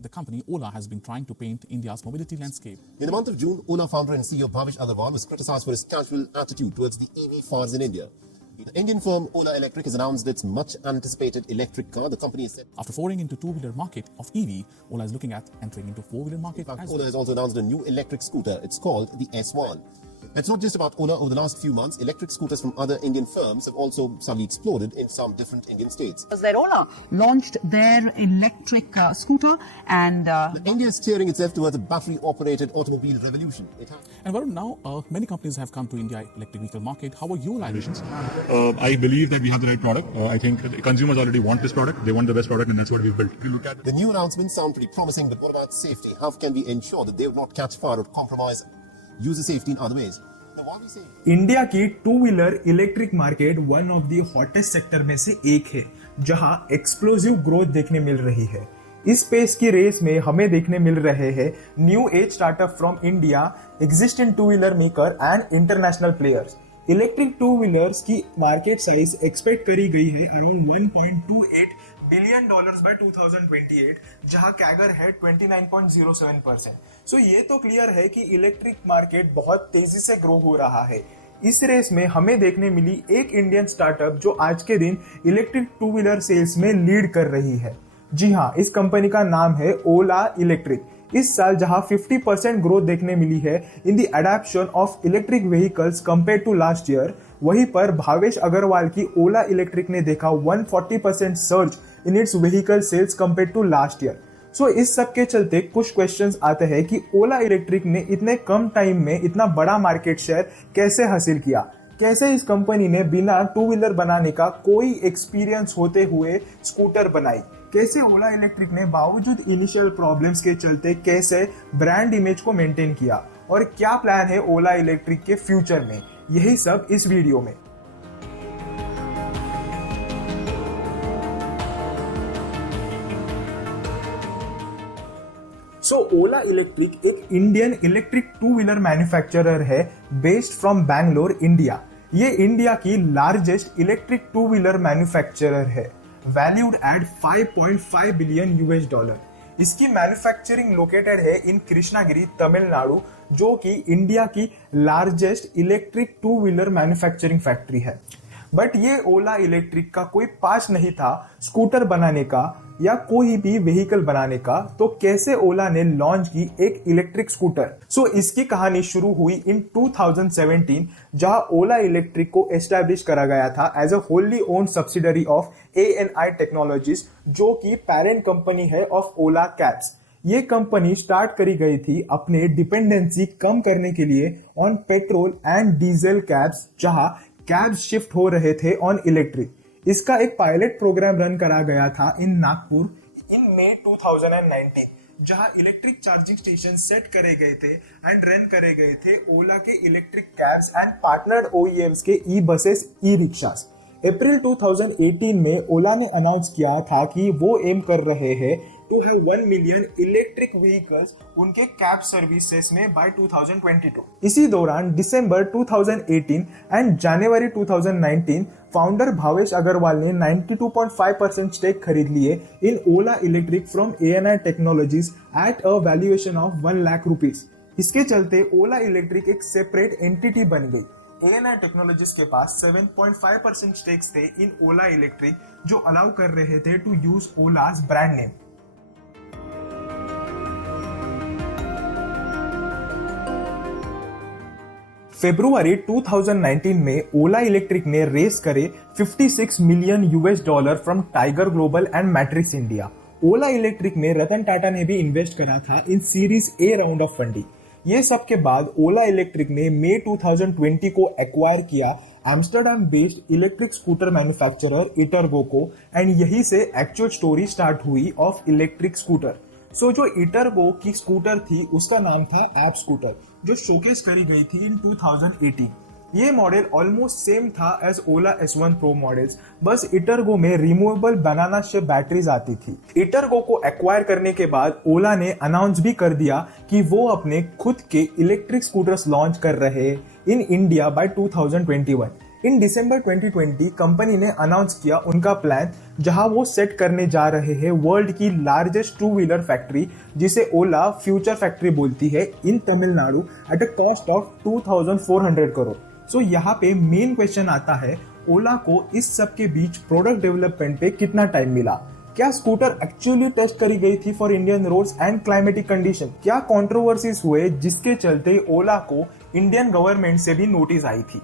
The company Ola has been trying to paint India's mobility landscape. In the month of June, Ola founder and CEO Bhavish Agarwal was criticized for his casual attitude towards the EV fads in India. The Indian firm Ola Electric has announced its much-anticipated electric car. The company is set. After foraying into two-wheeler market of EV, Ola is looking at entering into four-wheeler market. In fact, as Ola well. has also announced a new electric scooter. It's called the S1. It's not just about Ola. Over the last few months, electric scooters from other Indian firms have also suddenly exploded in some different Indian states. That Ola launched their electric scooter and India is steering itself towards a battery-operated automobile revolution. And Varun, now many companies have come to India electric vehicle market. How are your evaluations? I believe that we have the right product. I think the consumers already want this product. They want the best product, and that's what we've built. If you look at The new announcements sound pretty promising, but what about safety? How can we ensure that they will not catch fire or compromise user safety in other ways? Now, what are we saying? India की two wheeler electric market one of the hottest sector में से एक है, जहां explosive growth देखने मिल रही है। इस स्पेस की रेस में हमें देखने मिल रहे हैं new age startup from India, existing two wheeler maker and international players. Electric two wheelers की मार्केट साइज एक्सपेक्ट करी गई है अराउंड 1.28 बिलियन डॉलर्स बाय 2028, जहां कैगर है 29.07%। सो ये तो क्लियर है कि इलेक्ट्रिक मार्केट बहुत तेजी से ग्रो हो रहा है। इस रेस में हमें देखने मिली एक इंडियन स्टार्टअप जो आज के दिन इलेक्ट्रिक टू व्हीलर सेल्स में लीड कर रही है। जी हाँ, इस कंपनी का नाम है ओला इलेक्ट्रिक। इस साल जहां 50% ग्रोथ देखने मिली है in the adoption of electric vehicles compare to last year, वहीं पर भावेश अग्रवाल की ओला इलेक्ट्रिक ने देखा 140% surge in its vehicle sales compare to last year. So इस सब के चलते कुछ क्वेश्चंस आते हैं कि ओला इलेक्ट्रिक ने इतने कम टाइम में इतना बड़ा मार्केट शेयर कैसे हासिल किया, कैसे इस कंपनी ने बिना टू व्हीलर बनाने का कोई एक्सपीरियंस होते हुए स्कूटर बनाई, कैसे ओला इलेक्ट्रिक ने बावजूद इनिशियल प्रॉब्लम्स के चलते कैसे ब्रांड इमेज को मेंटेन किया, और क्या प्लान है ओला इलेक्ट्रिक के फ्यूचर में, यही सब इस वीडियो में। ओला इलेक्ट्रिक एक Indian electric two wheeler manufacturer है बेस्ड फ्रॉम बैंगलोर, इंडिया। ये इंडिया की largest electric two wheeler manufacturer है, valued at 5.5 billion US dollar. इसकी मैन्युफैक्चरिंग लोकेटेड है इन कृष्णागिरी, तमिलनाडु, जो कि इंडिया की largest electric two wheeler manufacturing factory है। बट ये ओला इलेक्ट्रिक का कोई पास नहीं था स्कूटर बनाने का या कोई भी व्हीकल बनाने का, तो कैसे ओला ने लॉन्च की एक इलेक्ट्रिक स्कूटर। सो इसकी कहानी शुरू हुई इन 2017, जहां ओला इलेक्ट्रिक को एस्टैब्लिश करा गया था as a wholly owned subsidiary of ANI technologies, जो कि पेरेंट कंपनी है ऑफ ओला कैब्स। ये कंपनी स्टार्ट करी गई थी अपने डिपेंडेंसी कम करने के लिए on petrol and diesel cabs, जहां कैब्स शिफ्ट हो रहे थे ऑन इलेक्ट्रिक। इसका एक पायलट प्रोग्राम रन करा गया था इन नागपुर इन मई 2019, जहां इलेक्ट्रिक चार्जिंग स्टेशन सेट करे गए थे एंड रन करे गए थे ओला के electric cabs and partnered OEMs के ई बसेस, ई रिक्शास। अप्रैल 2018 में ओला ने अनाउंस किया था कि वो एम कर रहे हैं to have 1 million electric vehicles उनके कैब सर्विसेज में बाय 2022। इसी दौरान दिसंबर 2018 एंड जनवरी 2019 फाउंडर भावेश अग्रवाल ने 92.5% स्टेक खरीद लिए in Ola electric from ANI technologies at a valuation of 1 lakh rupees. इसके चलते ओला इलेक्ट्रिक एक सेपरेट एंटिटी बन गई। ANI टेक्नोलॉजीज के पास 7.5% स्टेक्स थे इन ओला इलेक्ट्रिक, जो अलाउ कर रहे थे टू यूज ओलाज ब्रांड नेम। फरवरी 2019 में ओला इलेक्ट्रिक ने रेस करे 56 million US dollar from tiger global and matrix India. Ola electric में रतन टाटा ने भी इन्वेस्ट करा था in series A round of funding. ये सब के बाद ओला इलेक्ट्रिक ने मई 2020 को एक्वायर किया Amsterdam based electric scooter manufacturer Etergo को, एंड यही से एक्चुअल स्टोरी स्टार्ट हुई ऑफ इलेक्ट्रिक स्कूटर। सो जो इटरगो की स्कूटर थी उसका नाम था एप स्कूटर, जो शोकेस करी गई थी इन 2018। ये मॉडल ऑलमोस्ट सेम था एज ओला S1 प्रो मॉडल्स, बस इटरगो में रिमूवेबल बनाना शेप बैटरीज आती थी। इटरगो को एक्वायर करने के बाद ओला ने अनाउंस भी कर दिया कि वो अपने खुद के इलेक्ट्रिक स्कूटर्स लॉन्च कर रहे in India by 2021। In December 2020 company ने अनाउंस किया उनका प्लान, जहां वो सेट करने जा रहे हैं वर्ल्ड की लार्जेस्ट टू व्हीलर फैक्ट्री, जिसे ओला फ्यूचर फैक्ट्री बोलती है, in Tamil Nadu at a cost of 2400 crore. So यहाँ पे मेन क्वेश्चन आता है, ओला को इस सब के बीच प्रोडक्ट डेवलपमेंट पे कितना टाइम मिला? क्या स्कूटर एक्चुअली टेस्ट करी गई थी for Indian roads and climatic condition? क्या कंट्रोवर्सीज हुए जिसके चलते ओला को इंडियन गवर्नमेंट से भी नोटिस आई थी?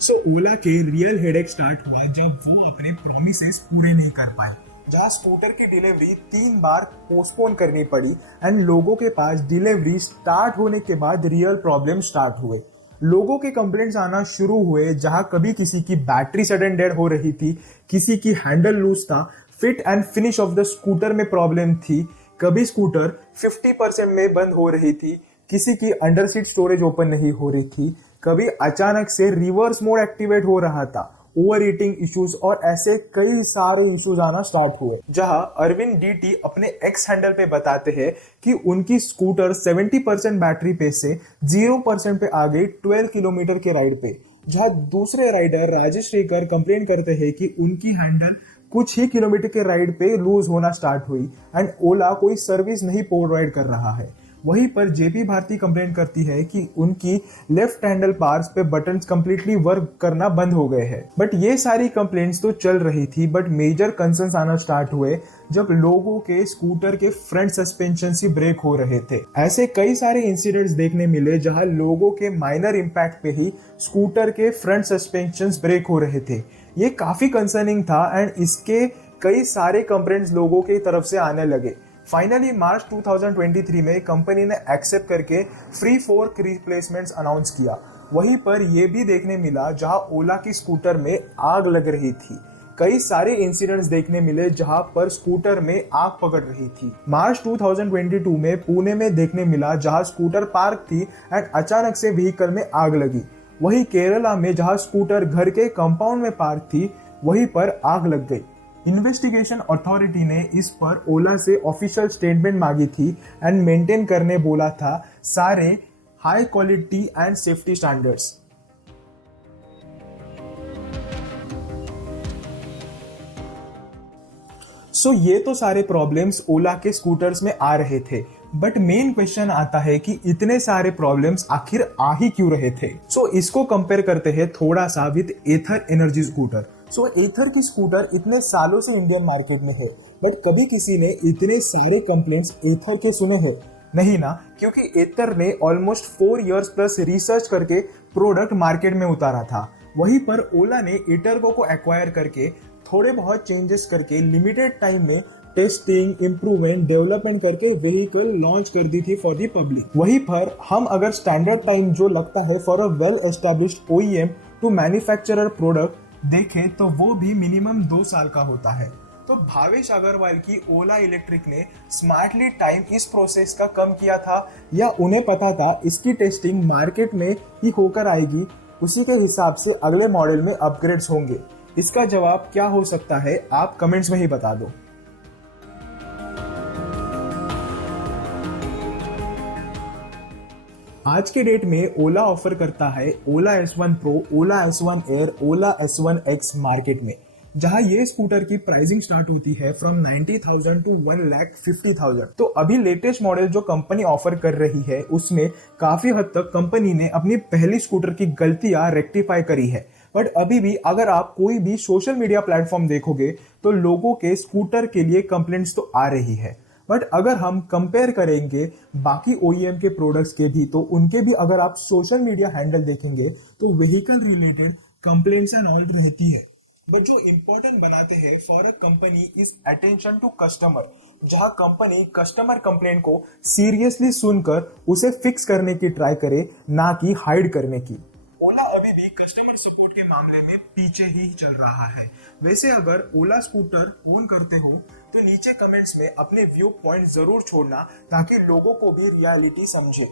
सो ओला के रियल हेडेक स्टार्ट हुआ जब वो अपने प्रोमिसेस पूरे नहीं कर पाए, जहां स्कूटर की डिलीवरी 3 बार पोस्टपोन करनी पड़ी एंड लोगों के पास डिलीवरी स्टार्ट होने के बाद रियल प्रॉब्लम स्टार्ट हुए। लोगों के कंप्लेंट्स आना शुरू हुए, जहां कभी किसी की बैटरी सडन डेड हो रही थी, किसी की हैंडल लूज था, fit and finish off the scooter में प्रॉब्लम थी, कभी स्कूटर 50% में बंद हो रही थी, किसी की अंडर सीट स्टोरेज ओपन नहीं हो रही थी, कभी अचानक से रिवर्स मोड एक्टिवेट हो रहा था, ओवर ईटिंग इश्यूज और ऐसे कई सारे इश्यूज आना स्टार्ट हुए। जहां अरविंद डीटी अपने एक्स हैंडल पे बताते हैं कि उनकी स्कूटर 70% बैटरी पे से 0% पे आ गई 12 किलोमीटर के राइड पे। जहां दूसरे राइडर राजेश रेकर कंप्लेन करते हैं कि उनकी हैंडल कुछ ही किलोमीटर के राइड पे लूज होना स्टार्ट हुई एंड ओला कोई सर्विस नहीं प्रोवाइड कर रहा है। वहीं पर जेपी भारती कंप्लेंट करती है कि उनकी लेफ्ट हैंडल बार्स पे बटन्स कंप्लीटली वर्क करना बंद हो गए हैं। बट ये सारी कंप्लेंट्स तो चल रही थी, बट मेजर कंसर्न्स आना स्टार्ट हुए जब लोगों के स्कूटर के फ्रंट सस्पेंशन ही ब्रेक हो रहे थे। ऐसे कई सारे इंसिडेंट्स देखने मिले जहां लोगों के माइनर इंपैक्ट पे ही स्कूटर के फ्रंट सस्पेंशन ब्रेक हो रहे थे। ये काफी कंसर्निंग था एंड इसके कई सारे कंप्लेंट्स लोगों की तरफ से आने लगे। फाइनली मार्च 2023 में कंपनी ने एक्सेप्ट करके फ्री फोर्क रिप्लेसमेंट्स अनाउंस किया। वहीं पर यह भी देखने मिला जहां ओला की स्कूटर में आग लग रही थी। कई सारे इंसिडेंट्स देखने मिले जहां पर स्कूटर में आग पकड़ रही थी। मार्च 2022 में पुणे में देखने मिला जहां स्कूटर पार्क थी एंड अचानक से व्हीकल में आग लगी। वहीं केरला में जहां स्कूटर घर के कंपाउंड में पार्क थी, वहीं पर आग लग गई। इन्वेस्टिगेशन अथॉरिटी ने इस पर ओला से ऑफिशियल स्टेटमेंट मांगी थी एंड मेंटेन करने बोला था सारे high quality and safety standards. So ये तो सारे प्रॉब्लम्स ओला के स्कूटर्स में आ रहे थे, बट मेन क्वेश्चन आता है कि इतने सारे प्रॉब्लम्स आखिर आ ही क्यों रहे थे। सो इसको कंपेयर करते हैं थोड़ा सा विद एथर एनर्जी स्कूटर। सो एथर की स्कूटर इतने सालों से इंडियन मार्केट में है, बट कभी किसी ने इतने सारे कंप्लेंट्स एथर के सुने हैं? नहीं ना, क्योंकि एथर ने ऑलमोस्ट 4 इयर्स प्लस रिसर्च करके प्रोडक्ट मार्केट में उतारा था। वहीं पर ओला ने एटर्गो को एक्वायर करके थोड़े बहुत चेंजेस करके लिमिटेड टाइम में टेस्टिंग, इम्प्रूवमेंट, डेवलपमेंट करके व्हीकल लॉन्च कर दी थी फॉर दी पब्लिक। वहीं पर हम अगर स्टैंडर्ड टाइम जो लगता है for a well established OEM to manufacturer product देखें तो वो भी मिनिमम 2 साल का होता है। तो भावेश अग्रवाल की ओला इलेक्ट्रिक ने स्मार्टली टाइम इस प्रोसेस का कम किया था, या उन्हें पता था इसकी टेस्टिंग मार्केट में ही होकर आएगी, उसी के हिसाब से अगले मॉडल में अपग्रेड्स होंगे? इसका जवाब क्या हो सकता है आप कमेंट्स में ही बता दो। आज के डेट में ओला ऑफर करता है ओला S1 Pro, ओला S1 Air, ओला S1 X मार्केट में, जहां ये स्कूटर की प्राइसिंग स्टार्ट होती है फ्रॉम 90,000 टू 1,50,000। तो अभी लेटेस्ट मॉडल जो कंपनी ऑफर कर रही है उसमें काफी हद तक कंपनी ने अपनी पहली स्कूटर की गलतियां रेक्टिफाई करी है। बट अभी भी अगर आप कोई भी सोशल मीडिया प्लेटफॉर्म देखोगे तो लोगों के स्कूटर के लिए कंप्लेंट्स तो आ रही है। बट अगर हम कंपेयर करेंगे बाकी ओईएम के प्रोडक्ट्स के भी, तो उनके भी अगर आप सोशल मीडिया हैंडल देखेंगे तो vehicle related complaints and all रहती है। बट जो इंपॉर्टेंट बनाते हैं for a company is attention to customer, जहां कंपनी कस्टमर कंप्लेंट को सीरियसली सुनकर उसे फिक्स करने की ट्राई करे, ना कि हाइड करने की। ओला अभी भी कस्टमर सपोर्ट के मामले में पीछे ही चल रहा है। वैसे अगर ओला स्कूटर ओन करते हो तो नीचे कमेंट्स में अपने व्यू पॉइंट जरूर छोड़ना, ताकि लोगों को भी रियलिटी समझे।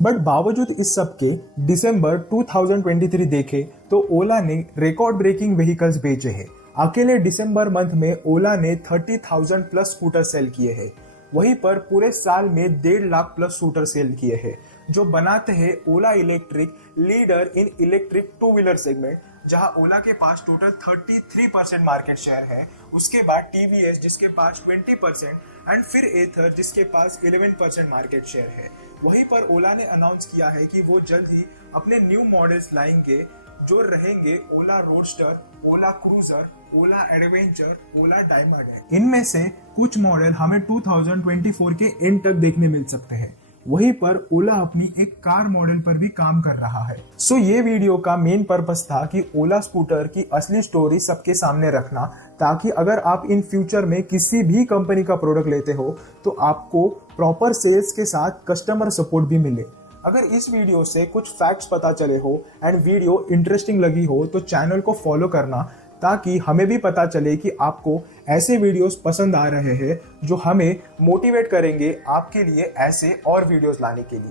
बट बावजूद इस सब के दिसंबर 2023 देखे तो ओला ने रिकॉर्ड ब्रेकिंग व्हीकल्स बेचे हैं। अकेले दिसंबर मंथ में ओला ने 30,000 प्लस स्कूटर सेल किए हैं। वहीं पर पूरे साल में 1.5 लाख प्लस स्कूटर सेल किए हैं, जो बनाते हैं Ola electric leader in electric two wheeler segment, जहां ओला के पास टोटल 33% मार्केट शेयर है। उसके बाद टीवीएस जिसके पास 20% एंड फिर एथर जिसके पास 11% मार्केट शेयर है। वहीं पर ओला ने अनाउंस किया है कि वो जल्द ही अपने न्यू मॉडल्स लाएंगे जो रहेंगे ओला रोडस्टर, ओला क्रूजर, ओला एडवेंचर, ओला डायमंड। इनमें से कुछ मॉडल हमें 2024 के एंड तक देखने मिल सकते हैं। वहीं पर ओला अपनी एक कार मॉडल पर भी काम कर रहा है। सो ये वीडियो का मेन पर्पस था कि ओला स्कूटर की असली स्टोरी सबके सामने रखना, ताकि अगर आप इन फ्यूचर में किसी भी कंपनी का प्रोडक्ट लेते हो तो आपको प्रॉपर सेल्स के साथ कस्टमर सपोर्ट भी मिले। अगर इस वीडियो से कुछ फैक्ट्स पता चले हो एंड वीडियो इंटरेस्टिंग लगी हो तो चैनल को फॉलो करना, ताकि हमें भी पता चले कि आपको ऐसे वीडियोस पसंद आ रहे हैं जो हमें मोटिवेट करेंगे आपके लिए ऐसे और वीडियोस लाने के लिए।